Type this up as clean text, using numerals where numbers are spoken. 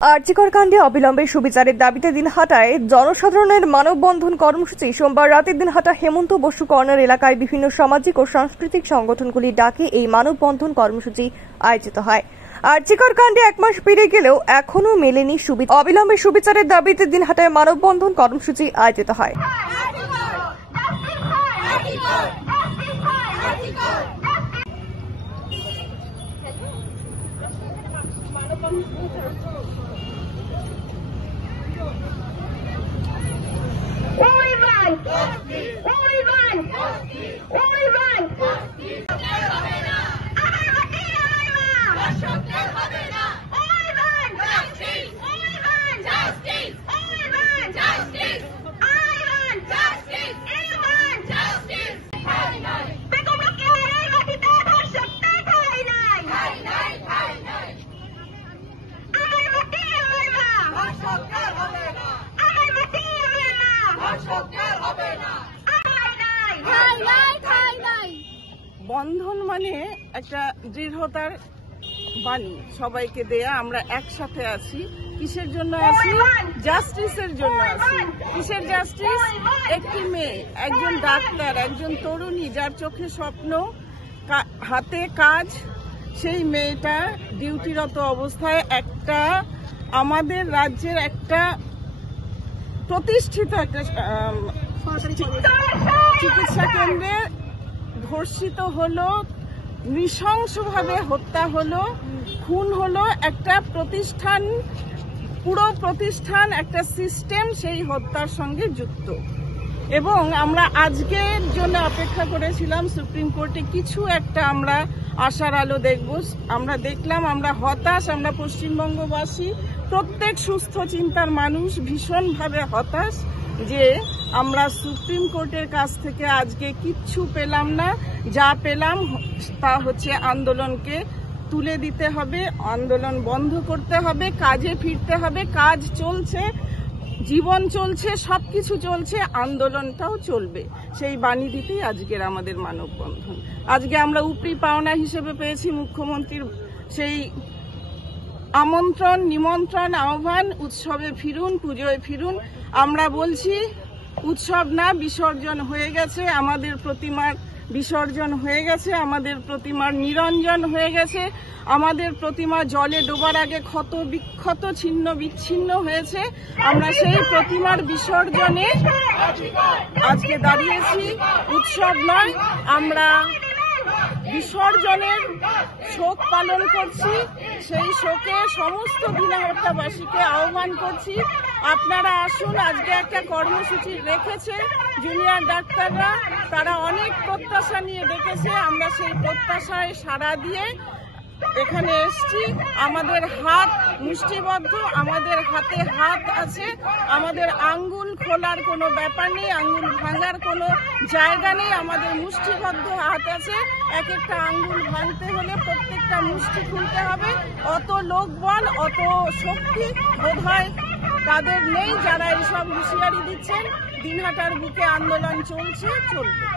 আরজিকর কাণ্ডে অবিলম্বে সুবিচারের দাবিতে দিনহাটায় জনসাধারণের মানববন্ধন কর্মসূচি সোমবার রাতে দিনহাটা হেমন্ত বসু কর্নার এলাকায় বিভিন্ন সামাজিক ও সাংস্কৃতিক সংগঠনগুলির ডাকে এই মানববন্ধন কর্মসূচি আয়োজিত হয়। আরজিকর কাণ্ডে এক মাস পেরিয়ে গেলেও এখনও মেলেনি অবিলম্বে সুবিচারের দাবিতে দিনহাটায় মানববন্ধন কর্মসূচি আয়োজিত হয়। বন্ধন মানে একটা দৃঢ়তার বাণী, সবাইকে দেয়া। আমরা একসাথে আছি। কিসের জন্য আছি? জাস্টিসের জন্য আছি। কিসের জাস্টিস? একটি মেয়ে, একজন ডাক্তার, একজন তরুণী যার চোখে স্বপ্ন, হাতে কাজ, সেই মেয়েটা ডিউটিরত অবস্থায় একটা আমাদের রাজ্যের একটা প্রতিষ্ঠিত একটা চিকিৎসা কেন্দ্রে ধর্ষিত হলো, নৃশংসভাবে হত্যা হলো, খুন হলো। একটা প্রতিষ্ঠান, পুরো প্রতিষ্ঠান, একটা সিস্টেম সেই হত্যার সঙ্গে যুক্ত। এবং আমরা আজকের জন্য অপেক্ষা করেছিলাম সুপ্রিম কোর্টে কিছু একটা আমরা আশার আলো দেখব। আমরা দেখলাম, আমরা হতাশ। আমরা পশ্চিমবঙ্গবাসী, প্রত্যেক সুস্থ চিন্তার মানুষ ভীষণভাবে হতাশ যে আমরা সুপ্রিম কোর্টের কাছ থেকে আজকে কিচ্ছু পেলাম না। যা পেলাম তা হচ্ছে আন্দোলনকে তুলে দিতে হবে, আন্দোলন বন্ধ করতে হবে, কাজে ফিরতে হবে। কাজ চলছে, জীবন চলছে, সবকিছু চলছে, আন্দোলনটাও চলবে। সেই বাণী দিতেই আজকের আমাদের মানববন্ধন। আজকে আমরা উপরি পাওনা হিসেবে পেয়েছি মুখ্যমন্ত্রীর সেই আমন্ত্রণ, নিমন্ত্রণ, আহ্বান, উৎসবে ফিরুন, পুজোয় ফিরুন। আমরা বলছি উৎসব না, বিসর্জন হয়ে গেছে। আমাদের প্রতিমার বিসর্জন হয়ে গেছে, আমাদের প্রতিমার নিরঞ্জন হয়ে গেছে। আমাদের প্রতিমা জলে ডোবার আগে ক্ষত বিক্ষত, ছিন্ন বিচ্ছিন্ন হয়েছে। আমরা সেই প্রতিমার বিসর্জনে আজকে দাঁড়িয়েছি। উৎসব নয়, আমরা বিসর্জনের শোক পালন করছি। সেই শোকে সমস্ত দিনহাটাবাসীকে আহ্বান করছি, আপনারা আসুন। আজকে একটা কর্মসূচি রেখেছে জুনিয়র ডাক্তাররা, তারা অনেক প্রত্যাশা নিয়ে ডেকেছে। আমরা সেই প্রত্যাশায় সাড়া দিয়ে এখানে এসছি। আমাদের হাত মুষ্টিবদ্ধ, আমাদের হাতে হাত আছে। আমাদের আঙ্গুল খোলার কোনো ব্যাপার নেই, আঙ্গুল ভাঙার কোনো জায়গা নেই। আমাদের মুষ্টিবদ্ধ হাত আছে। এক একটা আঙ্গুল ভাঙতে হলে প্রত্যেকটা মুষ্টি খুলতে হবে। অত লোকবল, অত শক্তি বোধহয় তাদের নেই যারা এইসব হুঁশিয়ারি দিচ্ছেন। দিনহাটার বুকে আন্দোলন চলছে, চলবে।